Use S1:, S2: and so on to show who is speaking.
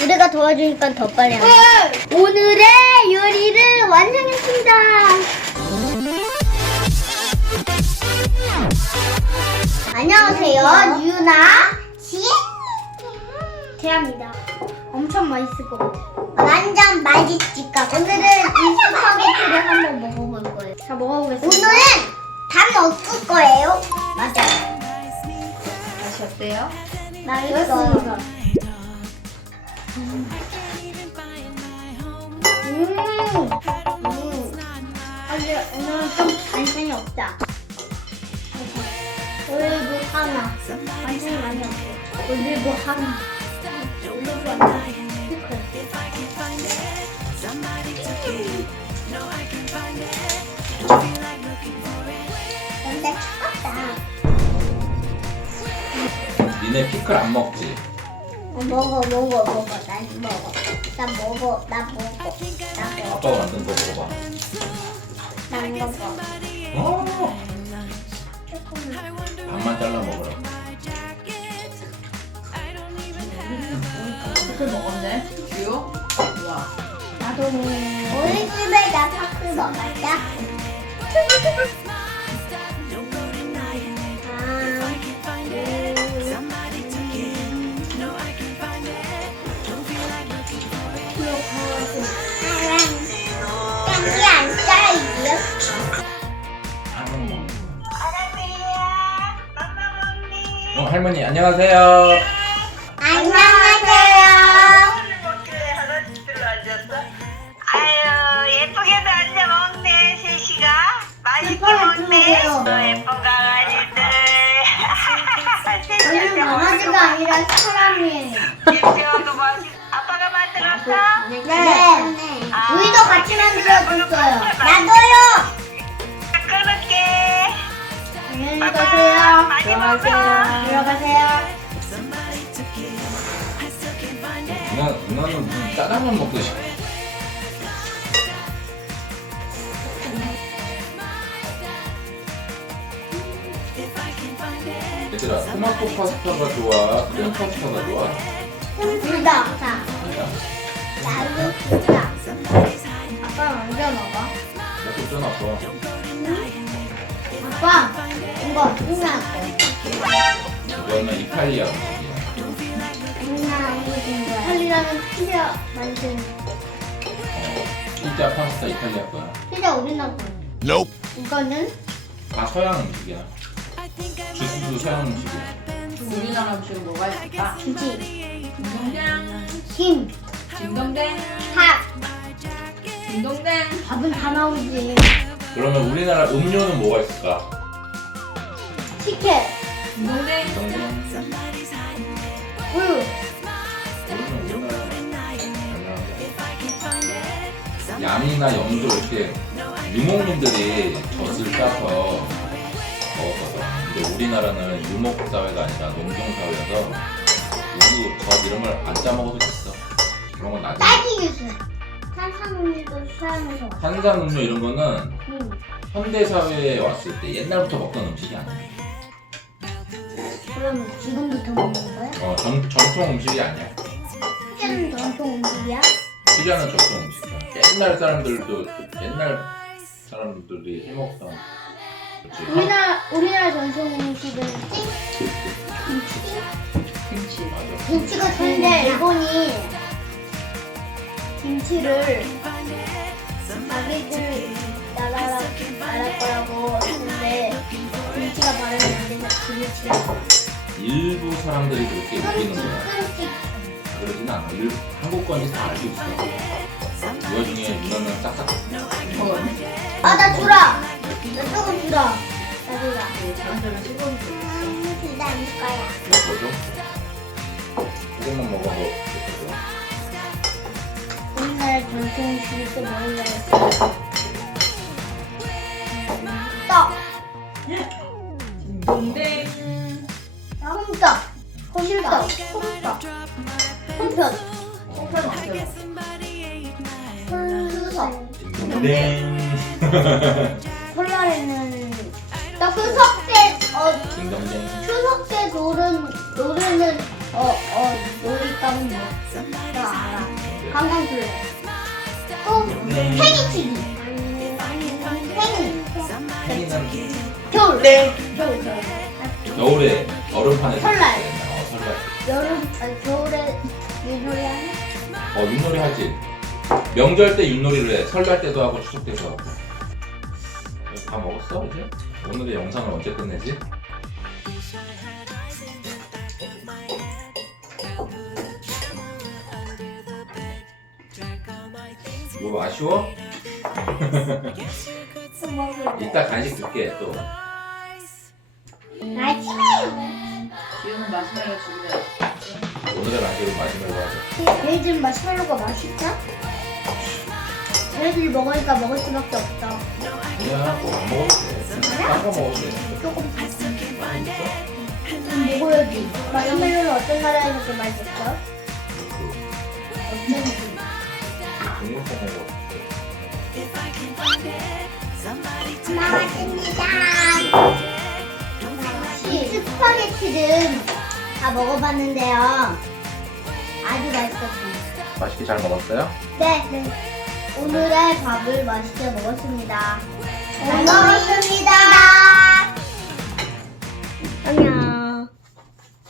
S1: 모두가 도와주니까 더 빨리 하네. 오늘의 요리를 완성했습니다. 안녕하세요. 유나 지혜입니다. 엄청 맛있을 것 같아요. 완전 맛있지까. 오늘은 이 스파게티를 한번 먹어볼 거예요. 자, 먹어보겠습니다. 오늘은 단 없을 거예요. 맞아요.
S2: 맛이 어때요?
S1: 맛있어요. 근데 오늘은 좀 반찬이 없다. 올리브 하나. 반찬이 많이 없어. 올리브 하나. 올리브 하나. 근데 차갑다.
S3: 니네 피클 안 먹지?
S1: 먹어. 난 먹어.
S3: 아빠가 만든 거 먹어봐.
S1: 난 먹어.
S3: 어? 반만 잘라 먹으라.
S2: 피클 먹었네? 주요? 우와.
S1: 나도 우리 집에 나 파크 먹었다. 깐지 안 짜이지요?
S3: 할머니 안녕하세요.
S1: 안녕하세요.
S4: 아유 예쁘게도 앉아 먹네 셋이가 맛있게 먹네 예쁜 강아지들
S1: 저는 강아지가 아니라 사람이에요.
S4: 예쁘게도 맛있 아빠가 만들었어?
S1: 네. 우리도 같이 만들어줬어요. 나도요.
S4: 끊을게
S1: 안녕히 가세요.
S4: 많이 먹어
S1: 들어가세요.
S3: 누나는 무슨 짜장면 먹듯이. 얘들아 토마토 파스타가 좋아? 크림 파스타가 좋아?
S1: 둘 다. 자, 나도 둘 다. 아빠 언제 먹어?
S3: 나도 있잖아 아빠.
S1: 아빠, 이거 누나 거.
S3: 이거는 이탈리아 음식이야.
S1: 누나 해준 거야. 이탈리아는 피자 만든.
S3: 피자 파스타 이탈리아 거야.
S1: 피자 우리나라 거.
S5: Nope.
S1: 이거는
S3: 다 서양 음식이야. 주스도 서양 음식이야.
S2: 우리나라 음식은 뭐가 있을까?
S1: 김치,
S2: 딩동댕.
S1: 김,
S2: 딩동댕.
S1: ผั
S2: 딩동댕.
S1: 밥은 다 나오지.
S3: 그러면 우리나라 음료는 뭐가 있을까?
S1: 치킨,
S2: 딩동댕.
S1: 우유,
S3: 양이나 염소 이렇게 유목민들이 젖을 따서 먹었거든. 근데 우리나라는 유목 사회가 아니라 농경 사회여서 여기 젖 이런 걸 안 짜 먹어도 됐어. 그런 건 나중에.
S1: 딸기 주스, 탄산음료도 사용해서 왔어.
S3: 탄산음료 이런 거는 현대 사회에 왔을 때 옛날부터 먹던 음식이 아니야.
S1: 그럼 지금부터 먹는 거야?
S3: 전통 음식이 아니야.
S1: 피자는 전통 음식이야?
S3: 피자는 전통 음식이야. 옛날 사람들이 해먹던. 그렇지.
S1: 우리나라 전통 음식은 김치?
S2: 김치.
S1: 김치가 좋은데 일본이 김치를 자기들 나라 거라고 했는데 김치가 발음이 안 돼서 김치라고.
S3: 일부 사람들이 그렇게 느끼는 거야.
S1: 끔찍.
S3: 그러진 않아. 한국 건지 다 알고 있어. 그 와중에 누나는 싹싹.
S1: 아, 나 주라. 나 조금 주라. 나 주라.
S2: 저런저런 씹어주고.
S1: 둘다 아닐 거야.
S3: 먹어줘. 조금만 먹어도 좋거든.
S1: 오늘 전통 음식을 먹으려고 했어. 떡.
S2: 딩동댕.
S1: 홈떡. 홈떡. 홈편.
S2: 콩팥 어떻게 먹어?
S1: 홀수석.
S3: 딩동댕.
S1: 콜라에는 나 추석 때
S3: 딩동댕.
S1: 추석 때 노르는 놀이감은 뭐? 나 줄래. 또 팽이치기. 팽이.
S3: 팽이는
S1: 겨울.
S2: 네.
S1: 겨울.
S3: 겨울에 얼음판에서
S1: 설날.
S3: 설날.
S1: 여름, 겨울에 윷놀이 하는?
S3: 윷놀이 하지. 명절 때 윷놀이를 해. 설날 때도 하고 추석 때도 하고. 다 먹었어 이제? 오늘의 영상을 언제 끝내지? 뭐 아쉬워? 이따 간식 줄게 또.
S1: 아침에요.
S2: 지우는 마시멜로 주기로
S3: 오늘의 간식은 마시멜로 하자.
S1: 얘들 마시멜로가 맛있다? 얘들 먹으니까 먹을 수밖에 없다.
S3: 그냥 꼭안 먹어도 돼. 딴거 먹어도 돼.
S1: 조금 먹어야지. 마시멜로는 어떤 나라에서 이렇게 맛있어? 어쩐지.
S3: 중국서 먹어.
S1: 나왔습니다. 이 스파게티는 다 먹어봤는데요. 아주 맛있었습니다.
S3: 맛있게 잘 먹었어요?
S1: 네. 오늘의 밥을 맛있게 먹었습니다. 잘 먹었습니다.